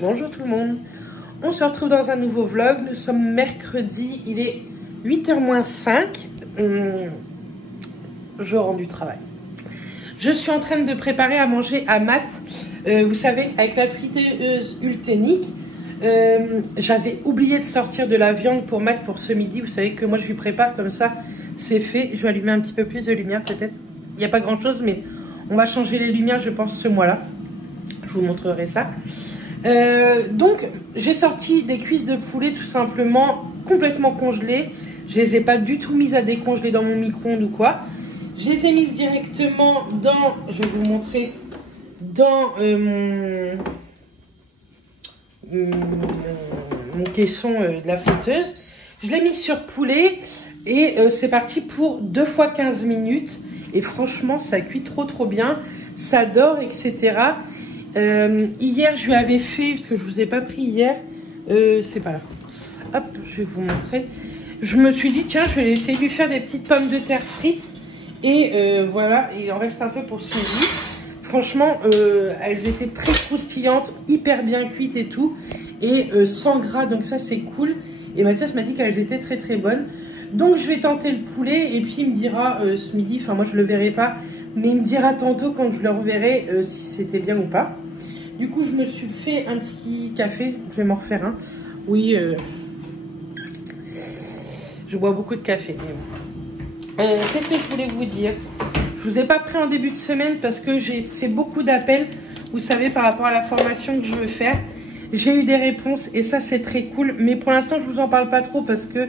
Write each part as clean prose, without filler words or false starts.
Bonjour tout le monde. On se retrouve dans un nouveau vlog. Nous sommes mercredi, il est 8h moins 5. Je rentre du travail. Je suis en train de préparer à manger à Matt. Vous savez, avec la friteuse Ultenic. J'avais oublié de sortir de la viande pour Matt pour ce midi. Vous savez que moi je lui prépare comme ça, c'est fait. Je vais allumer un petit peu plus de lumière peut-être. Il n'y a pas grand chose, mais on va changer les lumières je pense ce mois-là. Je vous montrerai ça. Donc j'ai sorti des cuisses de poulet tout simplement complètement congelées. Je les ai pas du tout mises à décongeler dans mon micro-ondes ou quoi. Je les ai mises directement dans, je vais vous montrer, dans mon caisson de la friteuse. Je l'ai mis sur poulet et c'est parti pour 2 fois 15 minutes. Et franchement, ça cuit trop bien. Ça dort, etc. Hier, je lui avais fait, parce que je vous ai pas pris hier, c'est pas là. Hop, je vais vous montrer. Je me suis dit, tiens, je vais essayer de lui faire des petites pommes de terre frites. Et voilà, il en reste un peu pour ce midi. Franchement, elles étaient très croustillantes, hyper bien cuites et tout. Et sans gras, donc ça c'est cool. Et Mathias m'a dit qu'elles étaient très bonnes. Donc je vais tenter le poulet et puis il me dira ce midi, enfin moi je le verrai pas, mais il me dira tantôt quand je le reverrai si c'était bien ou pas. Du coup je me suis fait un petit café, je vais m'en refaire un. Oui, je bois beaucoup de café. Qu'est-ce que je voulais vous dire? Je vous ai pas pris en début de semaine parce que j'ai fait beaucoup d'appels, vous savez, par rapport à la formation que je veux faire. J'ai eu des réponses et ça c'est très cool, mais pour l'instant je vous en parle pas trop parce que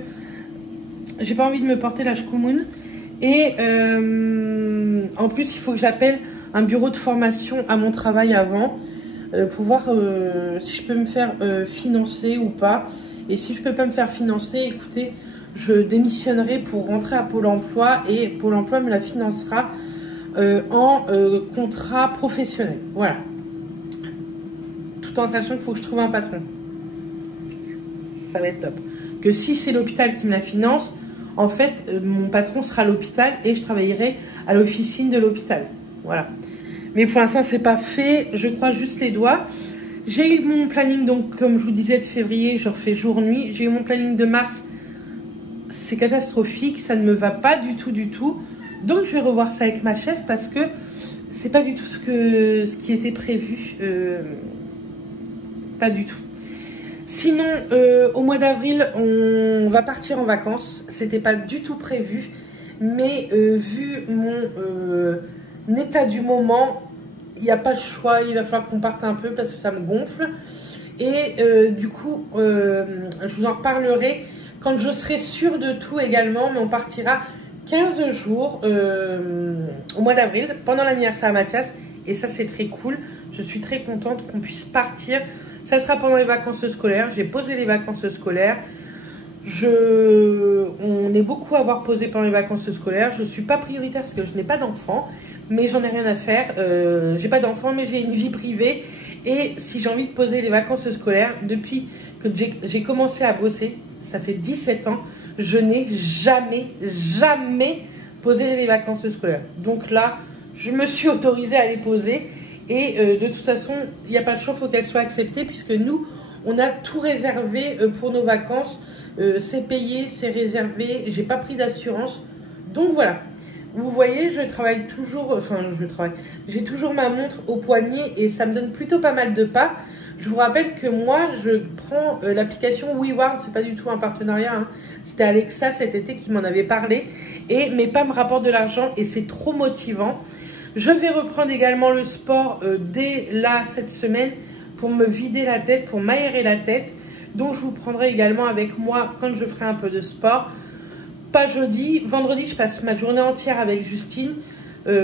j'ai pas envie de me porter la chkoumoun. Et en plus il faut que j'appelle un bureau de formation à mon travail avant pour voir si je peux me faire financer ou pas. Et si je peux pas me faire financer, écoutez, je démissionnerai pour rentrer à Pôle emploi et Pôle emploi me la financera en contrat professionnel. Voilà. Tout en sachant qu'il faut que je trouve un patron. Ça va être top. Que si c'est l'hôpital qui me la finance, en fait, mon patron sera à l'hôpital et je travaillerai à l'officine de l'hôpital. Voilà. Mais pour l'instant, c'est pas fait. Je croise juste les doigts. J'ai eu mon planning, donc, comme je vous disais, de février, je refais jour-nuit. J'ai eu mon planning de mars. C'est catastrophique. Ça ne me va pas du tout. Donc, je vais revoir ça avec ma chef parce que c'est pas du tout ce qui était prévu. Pas du tout. Sinon, au mois d'avril, on va partir en vacances. C'était pas du tout prévu. Mais vu mon état du moment, il n'y a pas le choix. Il va falloir qu'on parte un peu parce que ça me gonfle. Et du coup, je vous en reparlerai quand je serai sûre de tout également. Mais on partira 15 jours au mois d'avril, pendant l'anniversaire à Mathias. Et ça, c'est très cool. Je suis très contente qu'on puisse partir. Ça sera pendant les vacances scolaires. J'ai posé les vacances scolaires. On est beaucoup à avoir posé pendant les vacances scolaires. Je ne suis pas prioritaire parce que je n'ai pas d'enfant. Mais j'en ai rien à faire. J'ai pas d'enfant, mais j'ai une vie privée. Et si j'ai envie de poser les vacances scolaires, depuis que j'ai commencé à bosser, ça fait 17 ans, je n'ai jamais posé les vacances scolaires. Donc là, je me suis autorisée à les poser. Et de toute façon, il n'y a pas de choix, il faut qu'elles soient acceptées puisque nous, on a tout réservé pour nos vacances. C'est payé, c'est réservé, j'ai pas pris d'assurance. Donc voilà, vous voyez, je travaille toujours, j'ai toujours ma montre au poignet et ça me donne plutôt pas mal de pas. Je vous rappelle que moi, je prends l'application WeWard, c'est pas du tout un partenariat, hein. C'était Alexa cet été qui m'en avait parlé. Et mes pas me rapportent de l'argent et c'est trop motivant. Je vais reprendre également le sport dès là, cette semaine, pour me vider la tête, pour m'aérer la tête. Donc, je vous prendrai également avec moi quand je ferai un peu de sport. Pas jeudi. Vendredi, je passe ma journée entière avec Justine.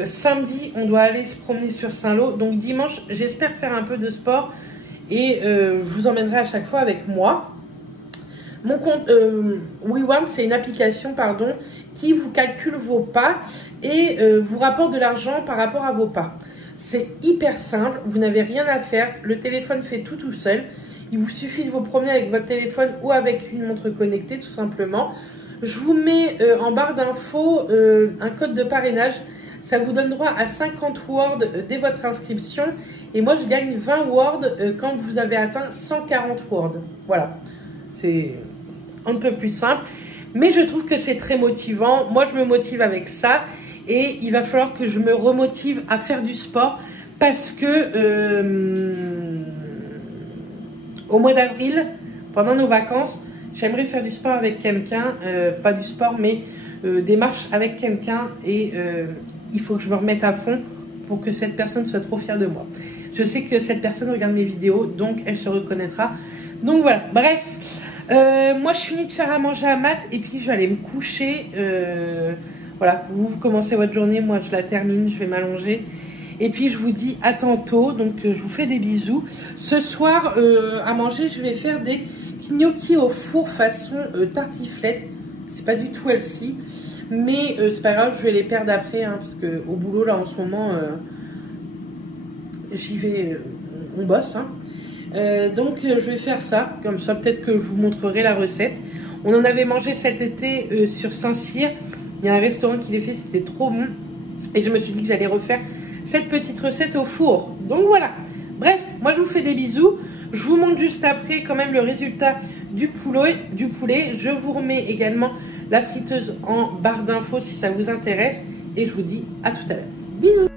Samedi, on doit aller se promener sur Saint-Lô. Donc, dimanche, j'espère faire un peu de sport. Et je vous emmènerai à chaque fois avec moi. Mon compte WeWarm, c'est une application, pardon, qui vous calcule vos pas et vous rapporte de l'argent par rapport à vos pas. C'est hyper simple, vous n'avez rien à faire, le téléphone fait tout seul. Il vous suffit de vous promener avec votre téléphone ou avec une montre connectée, tout simplement. Je vous mets en barre d'infos un code de parrainage. ça vous donne droit à 50 words dès votre inscription. Et moi, je gagne 20 words quand vous avez atteint 140 words. Voilà, c'est un peu plus simple. Mais je trouve que c'est très motivant. Moi, je me motive avec ça. Et il va falloir que je me remotive à faire du sport. Parce que au mois d'avril, pendant nos vacances, j'aimerais faire du sport avec quelqu'un. Pas du sport, mais des marches avec quelqu'un. Et il faut que je me remette à fond pour que cette personne soit trop fière de moi. Je sais que cette personne regarde mes vidéos, donc elle se reconnaîtra. Donc voilà, bref. Moi, je finis de faire à manger à Matt et puis je vais aller me coucher. Voilà, vous commencez votre journée, moi je la termine, je vais m'allonger. Et puis je vous dis à tantôt, donc je vous fais des bisous. Ce soir, à manger, je vais faire des gnocchis au four façon tartiflette. C'est pas du tout healthy, mais c'est pas grave, je vais les perdre après, hein, parce que au boulot là en ce moment, j'y vais, on bosse. Hein. Donc je vais faire ça, comme ça peut-être que je vous montrerai la recette. On en avait mangé cet été sur Saint-Cyr. Il y a un restaurant qui les fait, c'était trop bon. Et je me suis dit que j'allais refaire cette petite recette au four. Donc voilà. Bref, moi je vous fais des bisous. Je vous montre juste après quand même le résultat du poulet. Je vous remets également la friteuse en barre d'infos si ça vous intéresse. Et je vous dis à tout à l'heure. Bisous.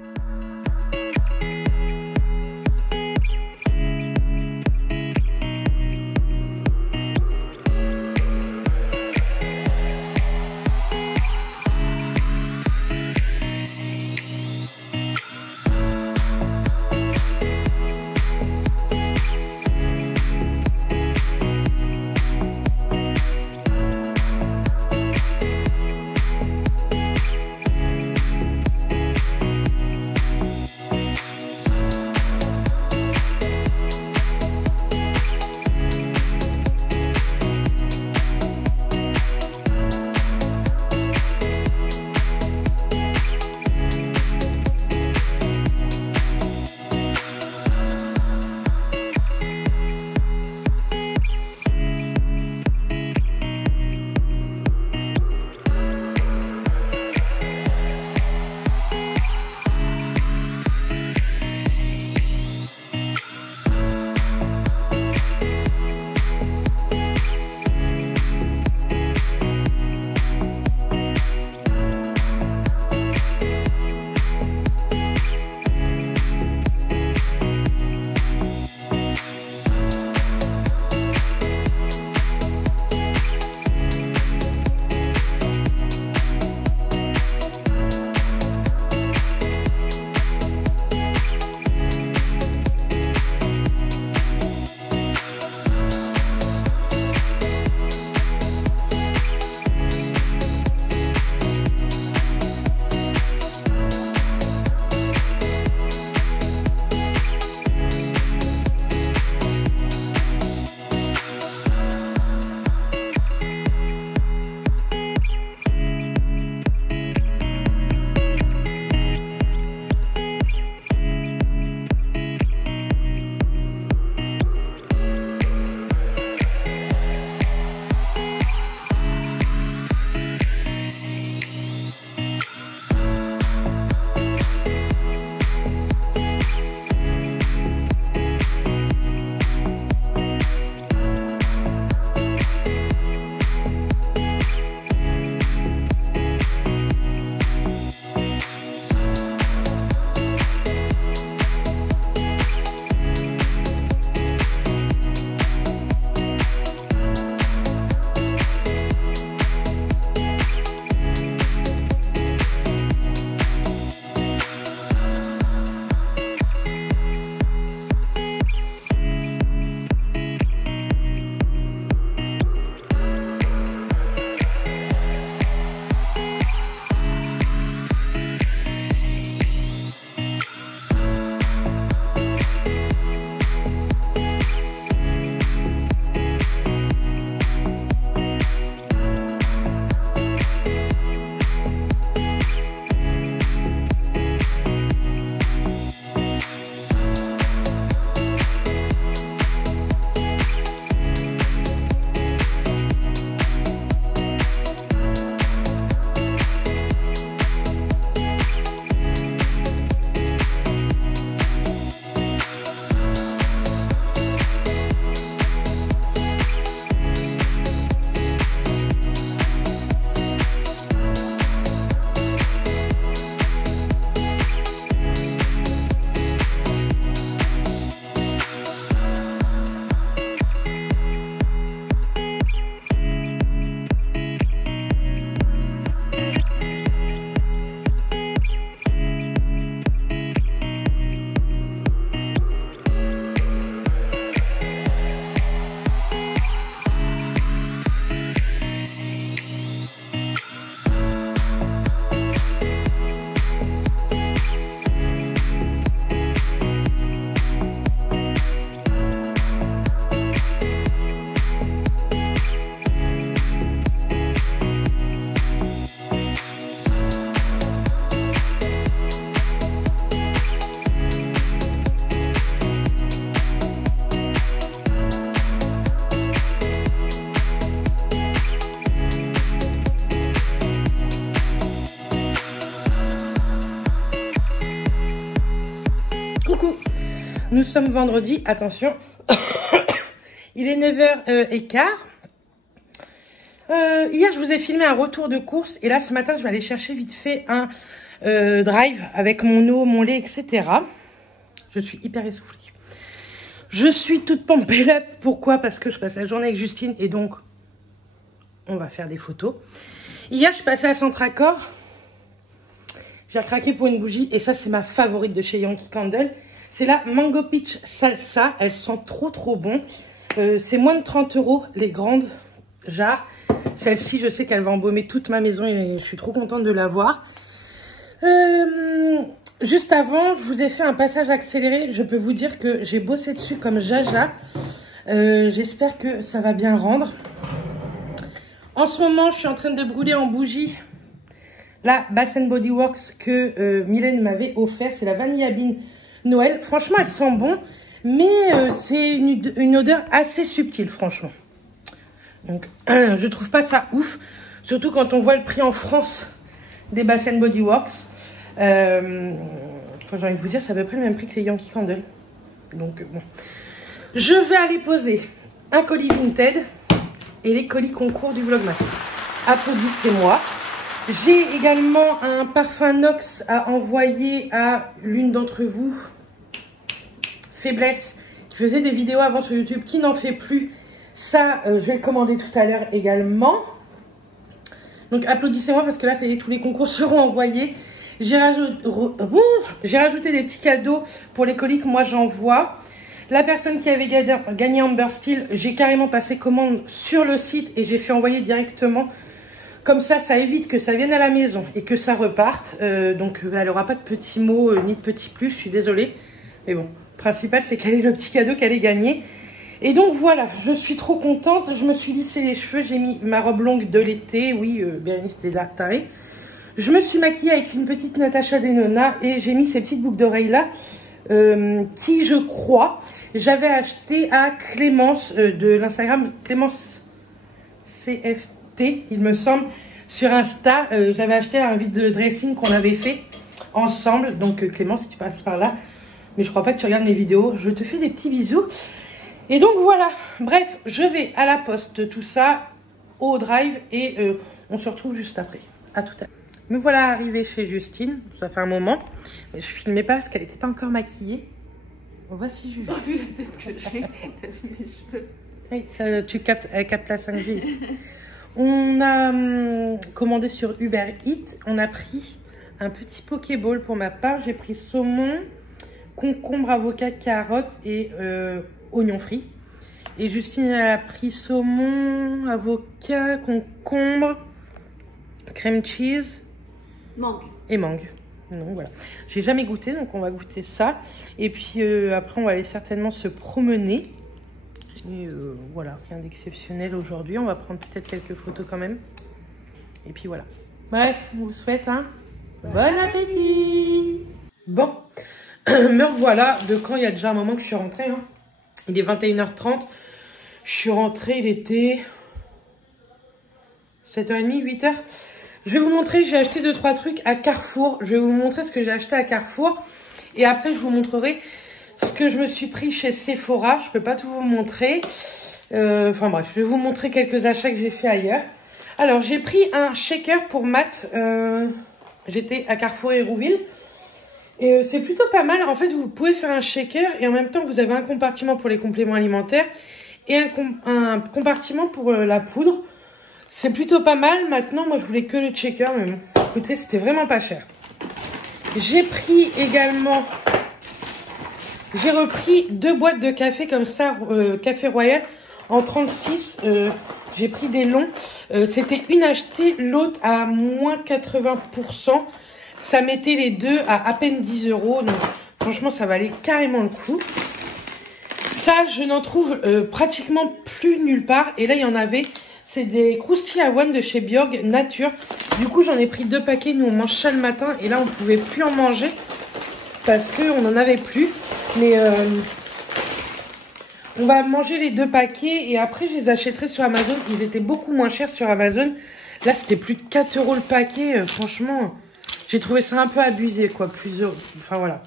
Coucou, nous sommes vendredi, attention, il est 9h15. Hier, je vous ai filmé un retour de course et là, ce matin, je vais aller chercher vite fait un drive avec mon eau, mon lait, etc. Je suis hyper essoufflée. Je suis toute pompée là. Pourquoi? Parce que je passe la journée avec Justine et donc, on va faire des photos. Hier, je suis passée à Centracor. J'ai craqué pour une bougie et ça, c'est ma favorite de chez Yankee Candle. C'est la Mango Peach Salsa. Elles sont trop bon. C'est moins de 30 € les grandes jarres. Celle-ci, je sais qu'elle va embaumer toute ma maison et je suis trop contente de l'avoir. Juste avant, je vous ai fait un passage accéléré. Je peux vous dire que j'ai bossé dessus comme jaja. J'espère que ça va bien rendre. En ce moment, je suis en train de brûler en bougie la Bath & Body Works que Mylène m'avait offert. C'est la Vanilla Bean Noël. Franchement, elle sent bon, mais c'est une odeur assez subtile, franchement. Donc, je trouve pas ça ouf. Surtout quand on voit le prix en France des Bath & Body Works. J'ai envie de vous dire, c'est à peu près le même prix que les Yankee Candle. Donc, bon. Je vais aller poser un colis Vinted et les colis concours du Vlogmas. Applaudissez-moi. J'ai également un parfum Nox à envoyer à l'une d'entre vous, Faiblesse, qui faisait des vidéos avant sur YouTube, qui n'en fait plus. Ça, je vais le commander tout à l'heure également. Donc applaudissez-moi parce que là, ça y est, tous les concours seront envoyés. J'ai rajouté des petits cadeaux pour les colis que moi j'envoie. La personne qui avait gagné Amber Steel, j'ai carrément passé commande sur le site et j'ai fait envoyer directement. Comme ça, ça évite que ça vienne à la maison et que ça reparte. Donc, elle n'aura pas de petits mots ni de petits plus. Je suis désolée. Mais bon, le principal, c'est quel est le petit cadeau qu'elle ait gagné. Et donc, voilà. Je suis trop contente. Je me suis lissé les cheveux. J'ai mis ma robe longue de l'été. Oui, Bérénice Taré. Je me suis maquillée avec une petite Natasha Denona. Et j'ai mis ces petites boucles d'oreilles-là. Qui, je crois, j'avais acheté à Clémence de l'Instagram. Clémence CFT. Il me semble, sur Insta, j'avais acheté un vide dressing qu'on avait fait ensemble. Donc Clément, si tu passes par là, mais je crois pas que tu regardes mes vidéos, je te fais des petits bisous. Et donc voilà, bref, je vais à la poste tout ça au drive et on se retrouve juste après. À tout à l'heure. Me voilà arrivée chez Justine, ça fait un moment, mais je filmais pas parce qu'elle n'était pas encore maquillée. Voici Justine. T'as vu la tête que j'ai, t'as vu mes cheveux. Oui, ça, elle capte la 5G. On a commandé sur Uber Eats. On a pris un petit Pokéball pour ma part. J'ai pris saumon, concombre, avocat, carotte et oignon frit. Et Justine, elle a pris saumon, avocat, concombre, crème cheese. Mangue. Et mangue. Donc voilà. J'ai jamais goûté, donc on va goûter ça. Et puis après, on va aller certainement se promener. Et voilà, rien d'exceptionnel aujourd'hui. On va prendre peut-être quelques photos quand même. Et puis voilà. Bref, on vous souhaite un bon appétit. Bon, me revoilà de quand il y a déjà un moment que je suis rentrée. Hein. Il est 21h30. Je suis rentrée, il était 7h30, 8h. Je vais vous montrer, j'ai acheté 2-3 trucs à Carrefour. Je vais vous montrer ce que j'ai acheté à Carrefour. Et après, je vous montrerai ce que je me suis pris chez Sephora. Je peux pas tout vous montrer. Enfin bref, je vais vous montrer quelques achats que j'ai fait ailleurs. Alors, j'ai pris un shaker pour Matt. J'étais à Carrefour Hérouville. Et c'est plutôt pas mal. En fait, vous pouvez faire un shaker et en même temps, vous avez un compartiment pour les compléments alimentaires et un compartiment pour la poudre. C'est plutôt pas mal. Maintenant, moi, je voulais que le shaker. Mais bon, écoutez, c'était vraiment pas cher. J'ai pris également... J'ai repris 2 boîtes de café comme ça, Café Royal en 36. J'ai pris des longs. C'était une achetée, l'autre à moins 80%. Ça mettait les deux à peine 10 €. Donc franchement, ça valait carrément le coup. Ça, je n'en trouve pratiquement plus nulle part. Et là, il y en avait. C'est des croustilles avoine de chez Bjorg Nature. Du coup, j'en ai pris 2 paquets. Nous, on mange ça le matin. Et là, on ne pouvait plus en manger parce qu'on n'en avait plus. Mais on va manger les 2 paquets et après je les achèterai sur Amazon. Ils étaient beaucoup moins chers sur Amazon. Là c'était plus de 4 € le paquet. Franchement, j'ai trouvé ça un peu abusé quoi. Enfin voilà.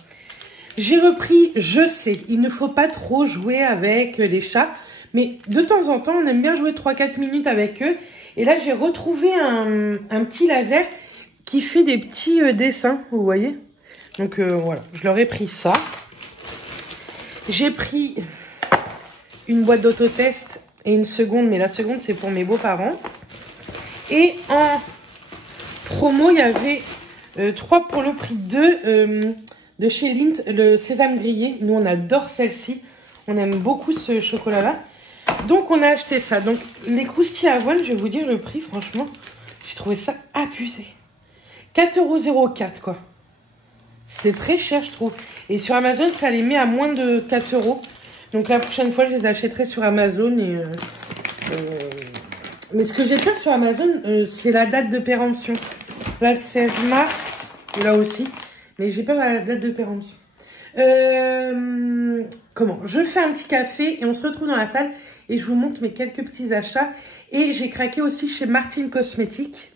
J'ai repris, je sais, il ne faut pas trop jouer avec les chats. Mais de temps en temps, on aime bien jouer 3-4 minutes avec eux. Et là, j'ai retrouvé un petit laser qui fait des petits dessins, vous voyez. Donc voilà, je leur ai pris ça. J'ai pris une boîte d'autotest et une seconde, mais la seconde, c'est pour mes beaux-parents. Et en promo, il y avait 3 pour le prix de 2 de chez Lindt, le sésame grillé. Nous, on adore celle-ci. On aime beaucoup ce chocolat-là. Donc, on a acheté ça. Donc, les croustilles avoine, je vais vous dire le prix, franchement. J'ai trouvé ça abusé. 4,04 € quoi. C'est très cher, je trouve. Et sur Amazon, ça les met à moins de 4 €. Donc, la prochaine fois, je les achèterai sur Amazon. Mais ce que j'ai fait sur Amazon, c'est la date de péremption. Là, le 16 mars, là aussi. Mais j'ai pas la date de péremption. Comment? Je fais un petit café et on se retrouve dans la salle. Et je vous montre mes quelques petits achats. Et j'ai craqué aussi chez Martin Cosmetics.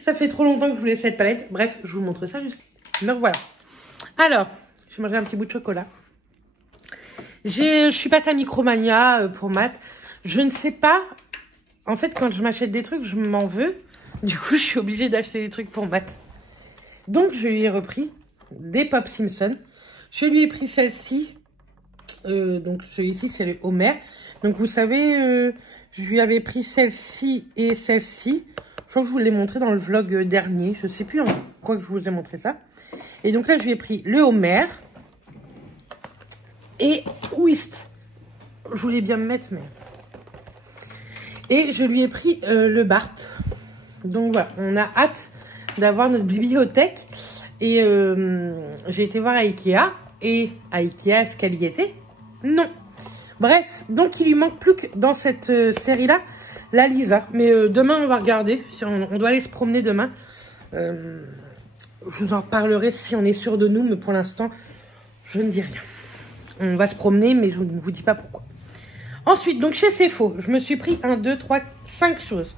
Ça fait trop longtemps que je voulais cette palette. Bref, je vous montre ça juste. Donc voilà. Alors, je vais manger un petit bout de chocolat. Je suis passée à Micromania pour Matt. Je ne sais pas. En fait, quand je m'achète des trucs, je m'en veux. Du coup, je suis obligée d'acheter des trucs pour Matt. Donc, je lui ai repris des Pop Simpson. Je lui ai pris celle-ci. Donc, celui-ci, c'est le Homer. Donc, vous savez, je lui avais pris celle-ci et celle-ci. Je crois que je vous l'ai montré dans le vlog dernier. Je ne sais plus en quoi que je vous ai montré ça. Et donc là, je lui ai pris le Homer. Et Whist. Je voulais bien me mettre, mais... Et je lui ai pris le Bart. Donc voilà, on a hâte d'avoir notre bibliothèque. Et j'ai été voir à Ikea. Et à Ikea, est-ce qu'elle y était? Non. Bref, donc il lui manque plus que dans cette série-là, la Lisa. Mais demain, on va regarder. Si on doit aller se promener demain. Je vous en parlerai si on est sûr de nous. Mais pour l'instant, je ne dis rien. On va se promener, mais je ne vous dis pas pourquoi. Ensuite, donc chez Sephora, je me suis pris 1, 2, 3, 5 choses.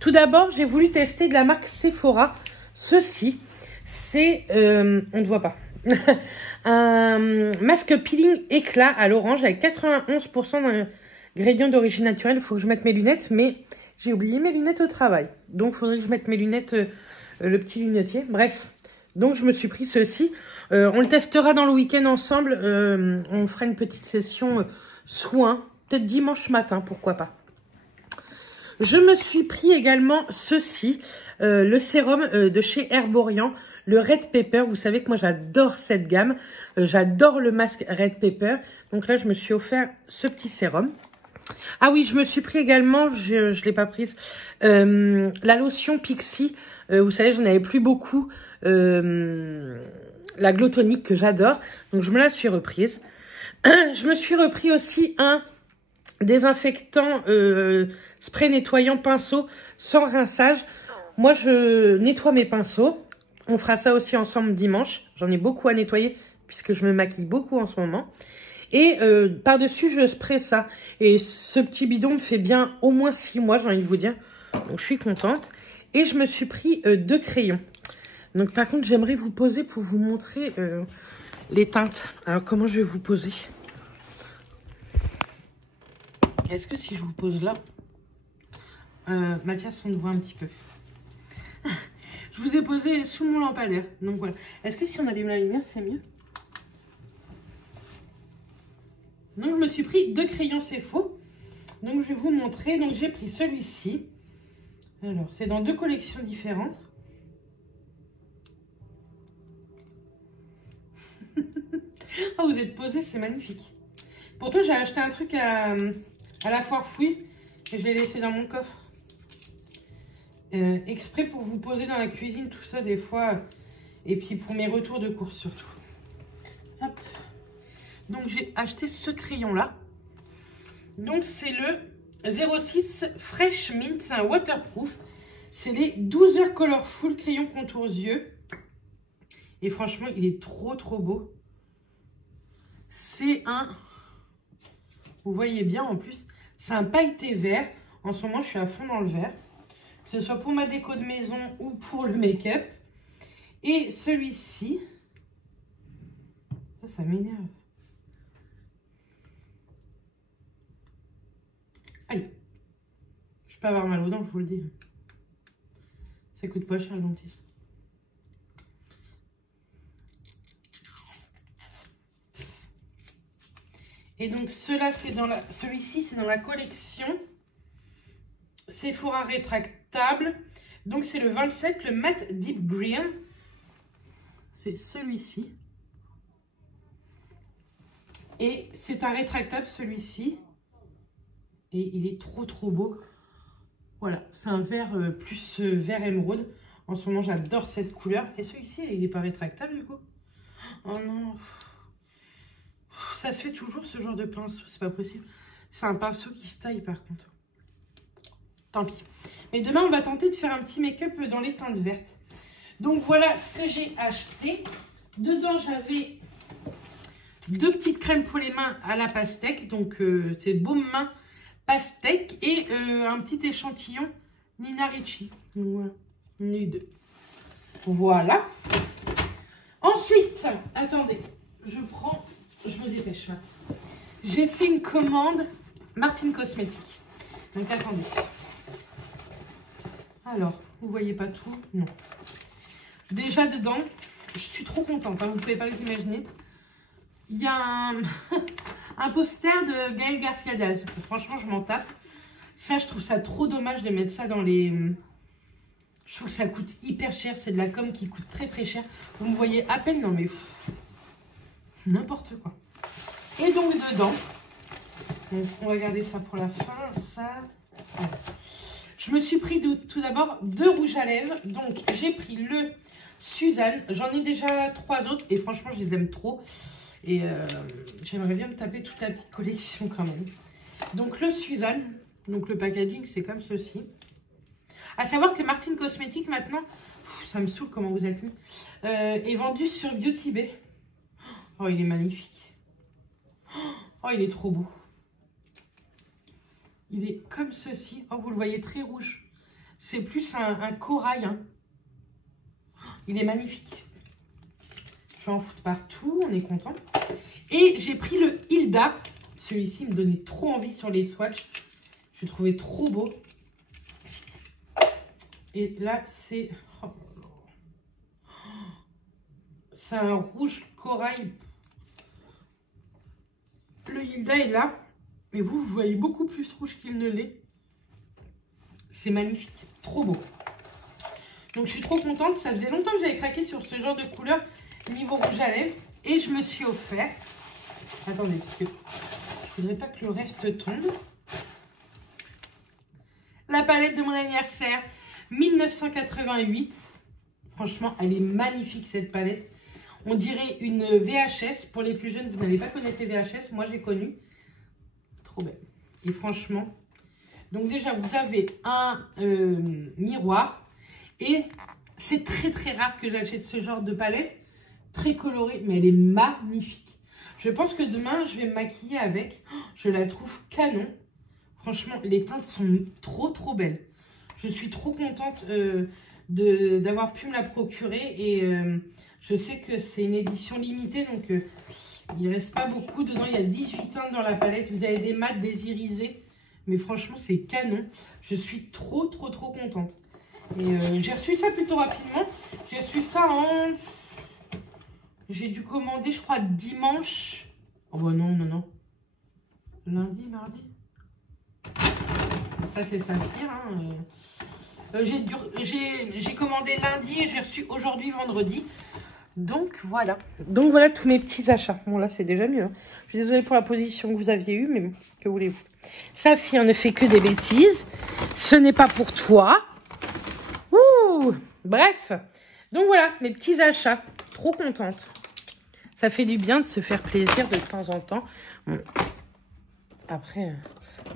Tout d'abord, j'ai voulu tester de la marque Sephora. Ceci, c'est... on ne voit pas. Un masque peeling éclat à l'orange avec 91% d'ingrédients d'origine naturelle. Il faut que je mette mes lunettes, mais j'ai oublié mes lunettes au travail. Donc, il faudrait que je mette mes lunettes, le petit lunetier. Bref, donc je me suis pris ceci. On le testera dans le week-end ensemble. On fera une petite session soin. Peut-être dimanche matin, pourquoi pas. Je me suis pris également ceci, le sérum de chez Herborian, le Red Pepper. Vous savez que moi j'adore cette gamme, j'adore le masque Red Pepper. Donc là je me suis offert ce petit sérum. Ah oui, je me suis pris également, je ne l'ai pas prise, la lotion Pixi. Vous savez, j'en avais plus beaucoup, la Glow Tonic que j'adore. Donc je me la suis reprise. Je me suis repris aussi un désinfectant spray nettoyant pinceau sans rinçage. Moi, je nettoie mes pinceaux. On fera ça aussi ensemble dimanche. J'en ai beaucoup à nettoyer puisque je me maquille beaucoup en ce moment. Et par-dessus, je spray ça. Et ce petit bidon me fait bien au moins 6 mois, j'ai envie de vous dire. Donc, je suis contente. Et je me suis pris 2 crayons. Donc, par contre, j'aimerais vous poser pour vous montrer les teintes. Alors, comment je vais vous poser ? Est-ce que si je vous pose là, Mathias, on le voit un petit peu. Je vous ai posé sous mon lampadaire. Donc voilà. Est-ce que si on allume la lumière, c'est mieux? Donc je me suis pris 2 crayons, c'est faux. Donc je vais vous montrer. Donc j'ai pris celui-ci. Alors c'est dans 2 collections différentes. Oh, vous êtes posé, c'est magnifique. Pourtant j'ai acheté un truc à la foire fouille et je l'ai laissé dans mon coffre. Exprès pour vous poser dans la cuisine, tout ça des fois. Et puis pour mes retours de course surtout. Hop. Donc j'ai acheté ce crayon là. Donc c'est le 06 Fresh Mint, c'est un waterproof. C'est les 12 heures Colorful crayon contours yeux. Et franchement il est trop beau. C'est un... Vous voyez bien en plus, c'est un pailleté vert. En ce moment je suis à fond dans le vert. Que ce soit pour ma déco de maison ou pour le make-up. Et celui-ci, ça m'énerve. Aïe. Je peux avoir mal aux dents, je vous le dis. Ça coûte pas cher le dentiste. Et donc celui-ci, c'est dans la collection Sephora rétractable. Donc c'est le 27, le Matte Deep Green. C'est celui-ci. Et c'est un rétractable celui-ci. Et il est trop beau. Voilà, c'est un vert plus vert émeraude. En ce moment, j'adore cette couleur. Et celui-ci, il n'est pas rétractable du coup. Oh non. Ça se fait toujours ce genre de pinceau, c'est pas possible. C'est un pinceau qui se taille par contre. Tant pis. Mais demain, on va tenter de faire un petit make-up dans les teintes vertes. Donc voilà ce que j'ai acheté. Dedans, j'avais 2 petites crèmes pour les mains à la pastèque. Donc c'est baume main pastèque et un petit échantillon Nina Ricci. Voilà, les 2. Voilà. Ensuite, attendez, je me dépêche maintenant. J'ai fait une commande Martin Cosmetics. Donc attendez. Alors, vous voyez pas tout? Non. Déjà dedans, je suis trop contente, hein, vous ne pouvez pas vous imaginer. Il y a un poster de Gaël Garcia Diaz. Franchement, je m'en tape. Ça, je trouve ça trop dommage de mettre ça dans les... Je trouve que ça coûte hyper cher. C'est de la com qui coûte très cher. Vous me voyez à peine, non mais... N'importe quoi. Et donc dedans, donc on va garder ça pour la fin. Ça, voilà. Je me suis pris tout d'abord 2 rouges à lèvres. Donc j'ai pris le Suzanne. J'en ai déjà 3 autres et franchement je les aime trop. Et j'aimerais bien me taper toute la petite collection quand même. Donc le Suzanne, donc le packaging c'est comme ceci. À savoir que Martin Cosmetics maintenant, ça me saoule comment vous êtes mis, est vendu sur Beauty Bay. Oh il est magnifique. Oh il est trop beau. Il est comme ceci. Oh vous le voyez très rouge. C'est plus un corail. Hein. Il est magnifique. Je vais en foutre partout, on est content. Et j'ai pris le Hilda. Celui-ci me donnait trop envie sur les swatchs. Je le trouvais trop beau. Et là, c'est... Oh, c'est un rouge corail. Le Hilda est là. Mais vous voyez beaucoup plus rouge qu'il ne l'est. C'est magnifique. Trop beau. Donc, je suis trop contente. Ça faisait longtemps que j'avais craqué sur ce genre de couleur niveau rouge à lèvres. Et je me suis offert... Attendez, parce que je voudrais pas que le reste tombe. La palette de mon anniversaire, 1988. Franchement, elle est magnifique cette palette. On dirait une VHS. Pour les plus jeunes, vous n'allez pas connaître les VHS. Moi, j'ai connu. Trop belle. Et franchement, donc déjà, vous avez un miroir. Et c'est très rare que j'achète ce genre de palette. Très colorée, mais elle est magnifique. Je pense que demain, je vais me maquiller avec. Je la trouve canon. Franchement, les teintes sont trop belles. Je suis trop contente d'avoir pu me la procurer. Et je sais que c'est une édition limitée. Donc, il ne reste pas beaucoup dedans. Il y a 18 teintes dans la palette. Vous avez des mats, des irisés. Mais franchement, c'est canon. Je suis trop contente. Et j'ai reçu ça plutôt rapidement. J'ai reçu ça en... J'ai dû commander, je crois, dimanche. Oh bah non. Lundi, mardi. Ça, c'est Saphir. Hein. J'ai commandé lundi et j'ai reçu aujourd'hui, vendredi. Donc, voilà. Donc, voilà tous mes petits achats. Bon, là, c'est déjà mieux. Hein. Je suis désolée pour la position que vous aviez eue, mais bon, que voulez-vous. Saphir ne fait que des bêtises. Ce n'est pas pour toi. Ouh. Bref. Donc, voilà, mes petits achats. Trop contente. Ça fait du bien de se faire plaisir de temps en temps. Bon. Après,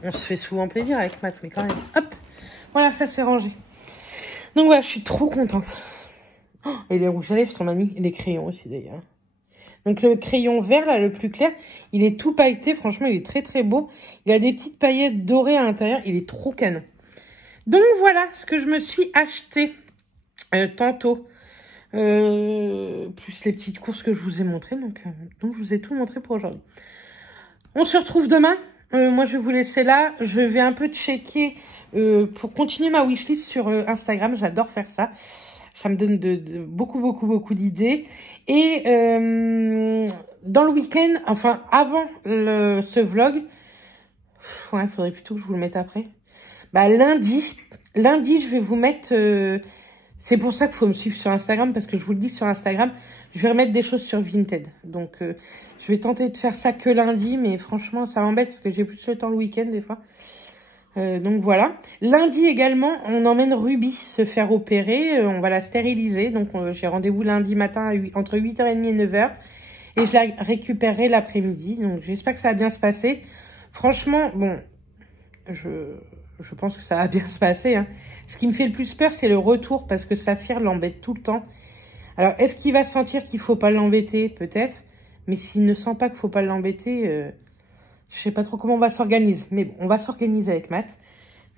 on se fait souvent plaisir avec Matt, mais quand même. Hop, voilà, ça s'est rangé. Donc voilà, je suis trop contente. Oh, et les rouges à lèvres sont magnifiques. Et les crayons aussi d'ailleurs. Donc le crayon vert, là, le plus clair, il est tout pailleté. Franchement, il est très beau. Il a des petites paillettes dorées à l'intérieur. Il est trop canon. Donc voilà ce que je me suis acheté tantôt. plus les petites courses que je vous ai montrées. Donc je vous ai tout montré pour aujourd'hui. On se retrouve demain. Moi, je vais vous laisser là. Je vais un peu checker pour continuer ma wishlist sur Instagram. J'adore faire ça. Ça me donne beaucoup d'idées. Et dans le week-end, enfin avant ce vlog, ouais, il faudrait plutôt que je vous le mette après. Bah lundi, je vais vous mettre... c'est pour ça qu'il faut me suivre sur Instagram, parce que je vous le dis sur Instagram, je vais remettre des choses sur Vinted. Donc, je vais tenter de faire ça que lundi, mais franchement, ça m'embête parce que j'ai plus le temps le week-end des fois. Donc voilà. Lundi également, on emmène Ruby se faire opérer. On va la stériliser. Donc, j'ai rendez-vous lundi matin entre 8h30 et 9h. Et je la récupérerai l'après-midi. Donc, j'espère que ça va bien se passer. Franchement, bon, je pense que ça va bien se passer. Hein. Ce qui me fait le plus peur, c'est le retour, parce que Saphir l'embête tout le temps. Alors, est-ce qu'il va sentir qu'il faut pas l'embêter? Peut-être. Mais s'il ne sent pas qu'il faut pas l'embêter, je sais pas trop comment on va s'organiser. Mais bon, on va s'organiser avec Matt.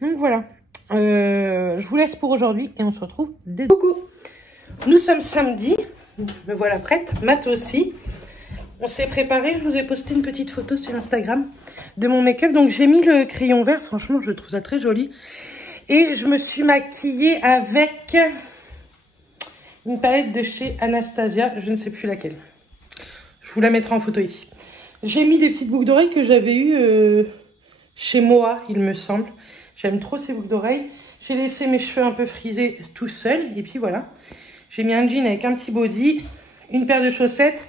Donc voilà. Je vous laisse pour aujourd'hui et on se retrouve dès... Coucou. Nous sommes samedi. Me voilà prête. Matt aussi. On s'est préparé. Je vous ai posté une petite photo sur Instagram de mon make-up. Donc j'ai mis le crayon vert. Franchement, je trouve ça très joli. Et je me suis maquillée avec une palette de chez Anastasia. Je ne sais plus laquelle. Je vous la mettrai en photo ici. J'ai mis des petites boucles d'oreilles que j'avais eues chez Moa, il me semble. J'aime trop ces boucles d'oreilles. J'ai laissé mes cheveux un peu frisés tout seul. Et puis voilà. J'ai mis un jean avec un petit body, une paire de chaussettes.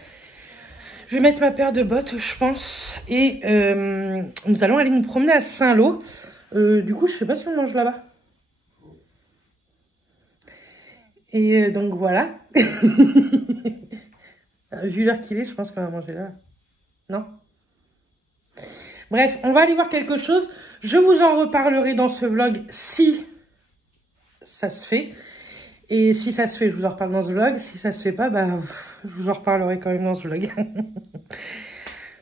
Je vais mettre ma paire de bottes, je pense. Et nous allons aller nous promener à Saint-Lô. Du coup, je sais pas si on mange là-bas. Et donc voilà. Vu l'heure qu'il est, je pense qu'on va manger là. Non? Bref, on va aller voir quelque chose. Je vous en reparlerai dans ce vlog si ça se fait. Et si ça se fait, je vous en reparle dans ce vlog. Si ça se fait pas, bah, je vous en reparlerai quand même dans ce vlog.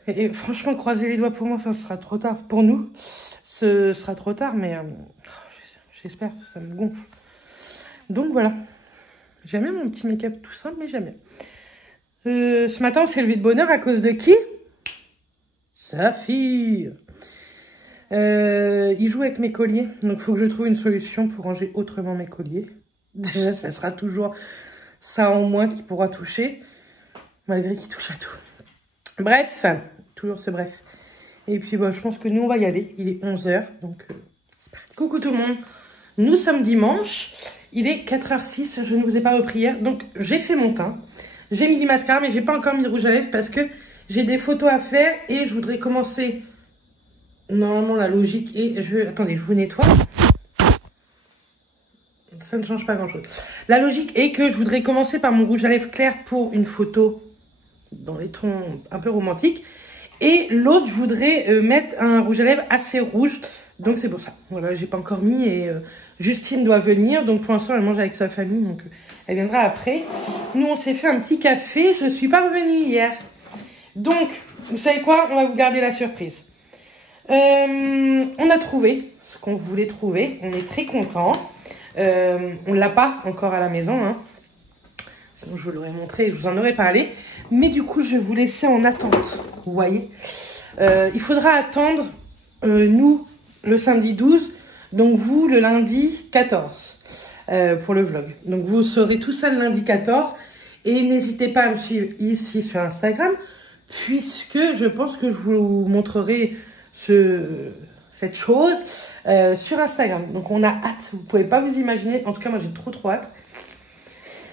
Et franchement, croisez les doigts pour moi, ça sera trop tard. Pour nous, ce sera trop tard, mais j'espère, ça me gonfle. Donc voilà. J'aime bien mon petit make-up tout simple, mais j'aime bien. Ce matin, on s'est levé de bonne heure à cause de qui? Saphir. Il joue avec mes colliers, donc il faut que je trouve une solution pour ranger autrement mes colliers. Déjà, ça sera toujours ça en moins qui pourra toucher, malgré qu'il touche à tout. Bref, toujours ce bref. Et puis, bah, je pense que nous, on va y aller. Il est 11h, donc c'est parti. Coucou tout le monde. Nous sommes dimanche. Il est 4h06, je ne vous ai pas repris hier. Donc, j'ai fait mon teint. J'ai mis du mascara, mais j'ai pas encore mis de rouge à lèvres parce que j'ai des photos à faire et je voudrais commencer. Normalement, la logique est... Attendez, je vous nettoie. Ça ne change pas grand-chose. La logique est que je voudrais commencer par mon rouge à lèvres clair pour une photo dans les tons un peu romantiques. Et l'autre, je voudrais mettre un rouge à lèvres assez rouge. Donc, c'est pour ça. Voilà, j'ai pas encore mis et... Justine doit venir, donc pour l'instant elle mange avec sa famille, donc elle viendra après. Nous on s'est fait un petit café, je suis pas revenue hier. Donc, vous savez quoi, on va vous garder la surprise. On a trouvé ce qu'on voulait trouver, on est très contents. On l'a pas encore à la maison, hein. Sinon je vous l'aurais montré, je vous en aurais parlé. Mais du coup je vais vous laisser en attente, vous voyez. Il faudra attendre, nous, le samedi 12. Donc vous, le lundi 14, pour le vlog. Donc vous saurez tout ça le lundi 14. Et n'hésitez pas à me suivre ici sur Instagram, puisque je pense que je vous montrerai cette chose sur Instagram. Donc on a hâte, vous pouvez pas vous imaginer. En tout cas, moi j'ai trop hâte.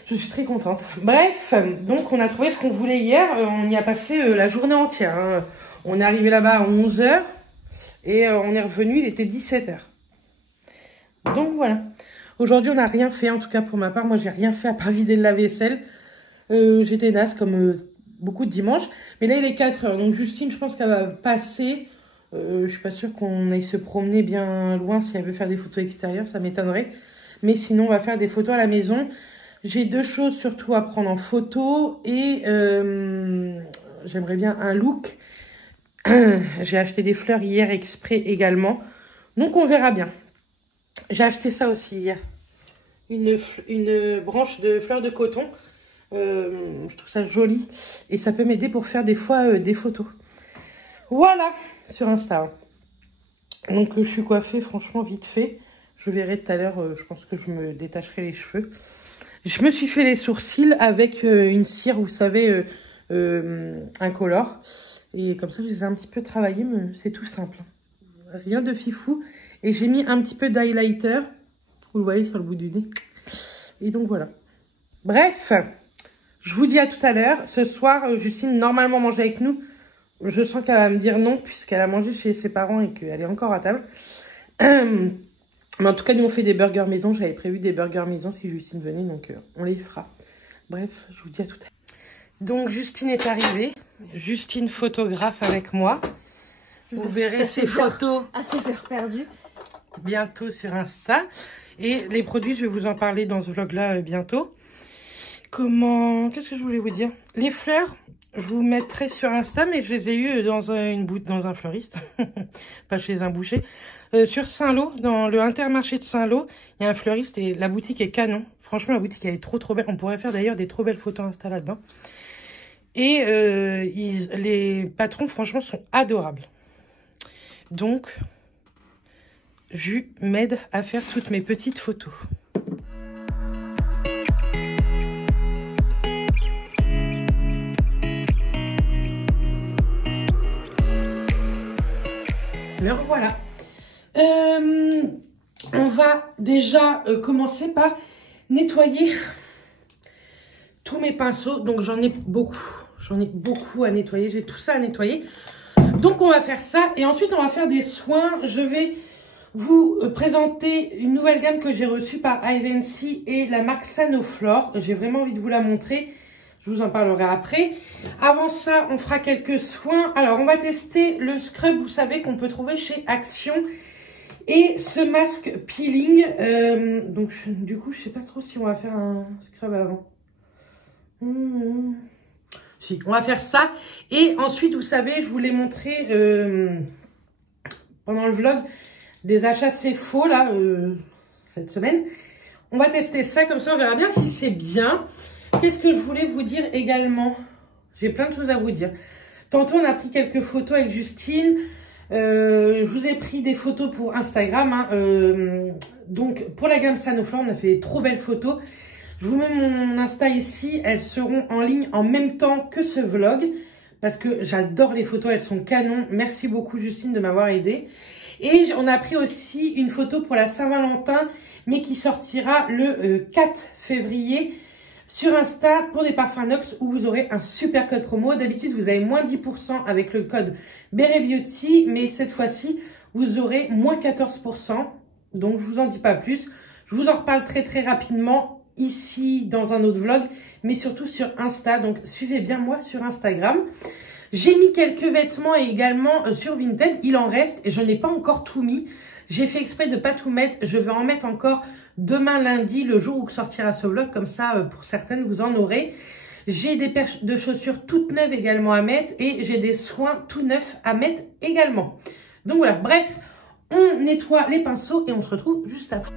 Je suis très contente. Bref, donc on a trouvé ce qu'on voulait hier. On y a passé la journée entière. Hein. On est arrivé là-bas à 11h et on est revenu, il était 17h. Donc voilà, aujourd'hui on n'a rien fait, en tout cas pour ma part, moi j'ai rien fait à part vider le lave-vaisselle. J'étais naze comme beaucoup de dimanches, mais là il est 4h, donc Justine je pense qu'elle va passer. Je suis pas sûre qu'on aille se promener bien loin si elle veut faire des photos extérieures, ça m'étonnerait. Mais sinon on va faire des photos à la maison. J'ai deux choses surtout à prendre en photo et j'aimerais bien un look. J'ai acheté des fleurs hier exprès également, donc on verra bien. J'ai acheté ça aussi hier. Une branche de fleurs de coton. Je trouve ça joli. Et ça peut m'aider pour faire des fois des photos. Voilà, sur Insta. Donc je suis coiffée franchement vite fait. Je verrai tout à l'heure, je pense que je me détacherai les cheveux. Je me suis fait les sourcils avec une cire, vous savez, incolore. Et comme ça, je les ai un petit peu travaillés, mais c'est tout simple. Rien de fifou. Et j'ai mis un petit peu d'highlighter. Vous le voyez sur le bout du nez. Et donc voilà. Bref, je vous dis à tout à l'heure. Ce soir, Justine, normalement, mange avec nous. Je sens qu'elle va me dire non, puisqu'elle a mangé chez ses parents et qu'elle est encore à table. Mais en tout cas, nous, on fait des burgers maison. J'avais prévu des burgers maison si Justine venait, donc on les fera. Bref, je vous dis à tout à l'heure. Donc, Justine est arrivée. Justine photographe avec moi. Vous verrez ses photos à 16h perdues bientôt sur Insta. Et les produits, je vais vous en parler dans ce vlog-là bientôt. Qu'est-ce que je voulais vous dire? Les fleurs, je vous mettrai sur Insta, mais je les ai eues dans un fleuriste, pas chez un boucher. Sur Saint-Lô, dans le Intermarché de Saint-Lô, il y a un fleuriste et la boutique est canon. Franchement, la boutique, elle est trop belle. On pourrait faire d'ailleurs des trop belles photos Insta là-dedans. Et les patrons, franchement, sont adorables. Donc, je m'aide à faire toutes mes petites photos. Me revoilà. On va déjà commencer par nettoyer tous mes pinceaux. Donc j'en ai beaucoup. J'en ai beaucoup à nettoyer. J'ai tout ça à nettoyer. Donc on va faire ça. Et ensuite on va faire des soins. Je vais vous présenter une nouvelle gamme que j'ai reçue par Ivancy et la marque Sanoflore. J'ai vraiment envie de vous la montrer. Je vous en parlerai après. Avant ça, on fera quelques soins. Alors, on va tester le scrub, vous savez, qu'on peut trouver chez Action. Et ce masque peeling. Donc, du coup, je sais pas trop si on va faire un scrub avant. Si, on va faire ça. Et ensuite, vous savez, je vous l'ai montré pendant le vlog des achats C'est Faux, là, cette semaine. On va tester ça, comme ça, on verra bien si c'est bien. Qu'est-ce que je voulais vous dire également? J'ai plein de choses à vous dire. Tantôt, on a pris quelques photos avec Justine. Je vous ai pris des photos pour Instagram. Hein. Donc, pour la gamme Sanoflore, on a fait des trop belles photos. Je vous mets mon Insta ici. Elles seront en ligne en même temps que ce vlog. Parce que j'adore les photos, elles sont canon. Merci beaucoup, Justine, de m'avoir aidée. Et on a pris aussi une photo pour la Saint-Valentin, mais qui sortira le 4 février. Sur Insta pour des parfums Nox où vous aurez un super code promo. D'habitude, vous avez moins 10% avec le code BereBeauty, mais cette fois-ci, vous aurez moins 14%. Donc, je vous en dis pas plus. Je vous en reparle très rapidement ici dans un autre vlog, mais surtout sur Insta. Donc, suivez bien moi sur Instagram. J'ai mis quelques vêtements également sur Vinted. Il en reste et je n'ai pas encore tout mis. J'ai fait exprès de pas tout mettre. Je vais en mettre encore demain lundi, le jour où sortira ce vlog. Comme ça, pour certaines, vous en aurez. J'ai des paires de chaussures toutes neuves également à mettre. Et j'ai des soins tout neufs à mettre également. Donc voilà, bref, on nettoie les pinceaux et on se retrouve juste après.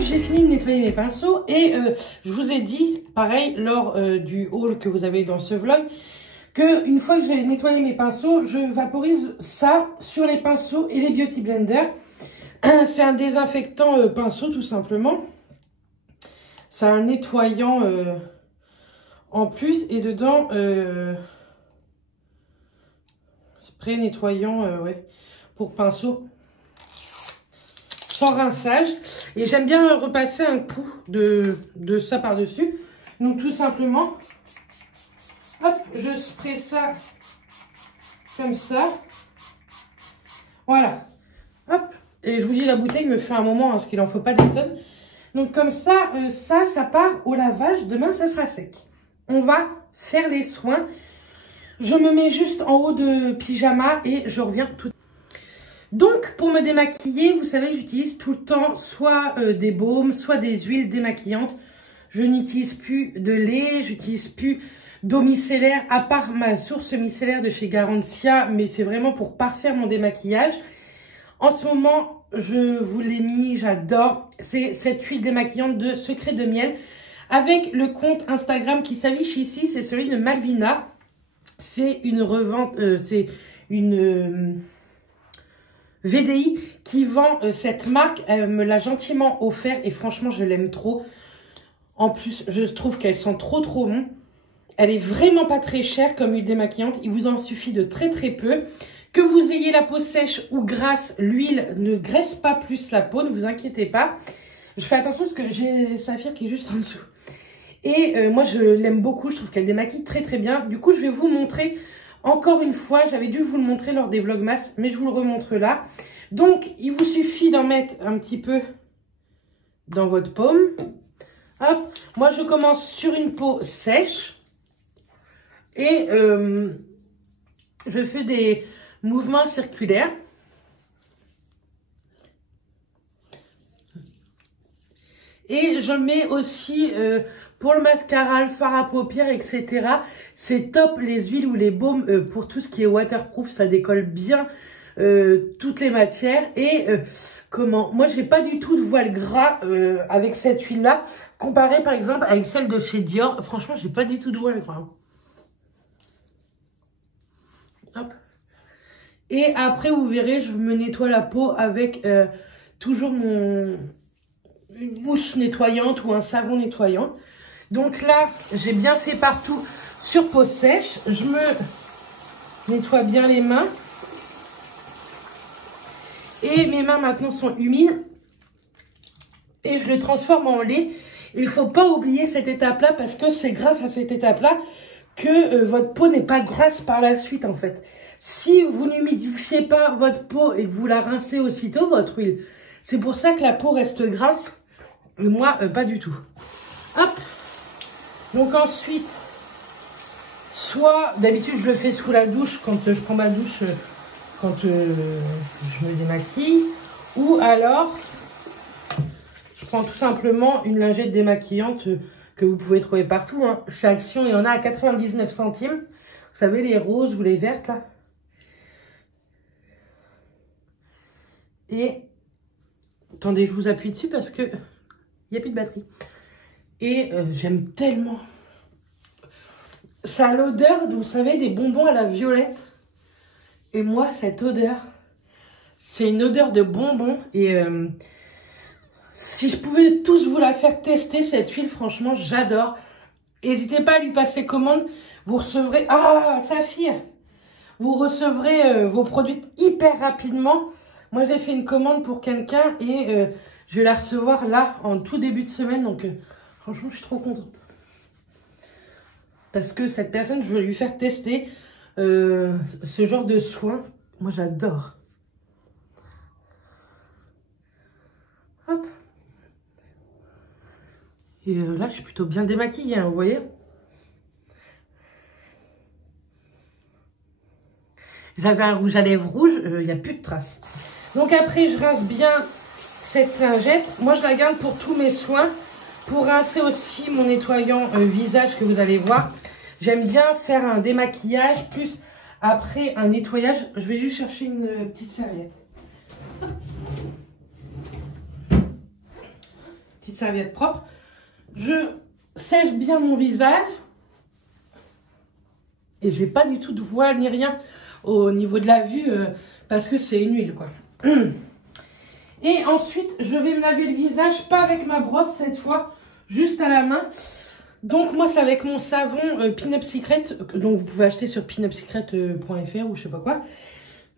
J'ai fini de nettoyer mes pinceaux et je vous ai dit, pareil, lors du haul que vous avez dans ce vlog, que une fois que j'ai nettoyé mes pinceaux, je vaporise ça sur les pinceaux et les Beauty Blender. C'est un désinfectant pinceau tout simplement. C'est un nettoyant en plus et dedans spray nettoyant ouais, pour pinceau. Sans rinçage. Et j'aime bien repasser un coup de ça par-dessus. Donc tout simplement, hop, je spray ça comme ça. Voilà. Hop. Et je vous dis, la bouteille me fait un moment, hein, parce qu'il en faut pas des tonnes. Donc comme ça, ça part au lavage. Demain, ça sera sec. On va faire les soins. Je me mets juste en haut de pyjama et je reviens tout. Donc, pour me démaquiller, vous savez que j'utilise tout le temps soit des baumes, soit des huiles démaquillantes. Je n'utilise plus de lait, j'utilise plus d'eau micellaire, à part ma source micellaire de chez Garantia, mais c'est vraiment pour parfaire mon démaquillage. En ce moment, je vous l'ai mis, j'adore. C'est cette huile démaquillante de Secret de Miel avec le compte Instagram qui s'affiche ici, c'est celui de Malvina. C'est une revente, c'est une VDI qui vend cette marque. Elle me l'a gentiment offert et franchement, je l'aime trop. En plus, je trouve qu'elle sent trop bon. Elle est vraiment pas très chère comme huile démaquillante. Il vous en suffit de très peu. Que vous ayez la peau sèche ou grasse, l'huile ne graisse pas plus la peau, ne vous inquiétez pas. Je fais attention parce que j'ai Saphir qui est juste en dessous. Et moi, je l'aime beaucoup. Je trouve qu'elle démaquille très bien. Du coup, je vais vous montrer encore une fois. J'avais dû vous le montrer lors des vlogmas, mais je vous le remontre là. Donc, il vous suffit d'en mettre un petit peu dans votre paume. Hop. Moi, je commence sur une peau sèche. Et je fais des mouvements circulaires. Et je mets aussi, pour le mascara, le fard à paupières, etc. C'est top les huiles ou les baumes pour tout ce qui est waterproof. Ça décolle bien toutes les matières. Et moi, j'ai pas du tout de voile gras avec cette huile-là. Comparé par exemple avec celle de chez Dior. Franchement, j'ai pas du tout de voile gras. Hop. Et après, vous verrez, je me nettoie la peau avec toujours une mousse nettoyante ou un savon nettoyant. Donc là, j'ai bien fait partout sur peau sèche. Je me nettoie bien les mains. Et mes mains maintenant sont humides. Et je le transforme en lait. Il ne faut pas oublier cette étape-là parce que c'est grâce à cette étape-là que votre peau n'est pas grasse par la suite en fait. Si vous n'humidifiez pas votre peau et que vous la rincez aussitôt, votre huile, c'est pour ça que la peau reste grasse. Et moi, pas du tout. Hop. Donc ensuite, soit d'habitude je le fais sous la douche quand je prends ma douche, quand je me démaquille. Ou alors, je prends tout simplement une lingette démaquillante que vous pouvez trouver partout. Hein. Chez Action, il y en a à 99 centimes. Vous savez, les roses ou les vertes, là. Et, attendez, je vous appuie dessus parce que il n'y a plus de batterie. Et j'aime tellement. Ça a l'odeur, vous savez, des bonbons à la violette. Et moi, cette odeur, c'est une odeur de bonbons. Et si je pouvais tous vous la faire tester, cette huile, franchement, j'adore. N'hésitez pas à lui passer commande. Vous recevrez... Ah, Saphir! Vous recevrez vos produits hyper rapidement. Moi, j'ai fait une commande pour quelqu'un et je vais la recevoir là, en tout début de semaine. Donc, franchement, je suis trop contente. Parce que cette personne, je veux lui faire tester ce genre de soins. Moi, j'adore. Hop. Et là, je suis plutôt bien démaquillée, hein, vous voyez. J'avais un rouge à lèvres rouge, il n'y a plus de traces. Donc après, je rince bien cette lingette. Moi, je la garde pour tous mes soins. Pour rincer aussi mon nettoyant visage que vous allez voir. J'aime bien faire un démaquillage, plus après un nettoyage. Je vais juste chercher une petite serviette. Petite serviette propre. Je sèche bien mon visage. Et je n'ai pas du tout de voile ni rien au niveau de la vue parce que c'est une huile quoi. Et ensuite, je vais me laver le visage, pas avec ma brosse cette fois, juste à la main. Donc moi, c'est avec mon savon Pin-Up Secret, donc vous pouvez acheter sur pinup-secret.fr ou je sais pas quoi.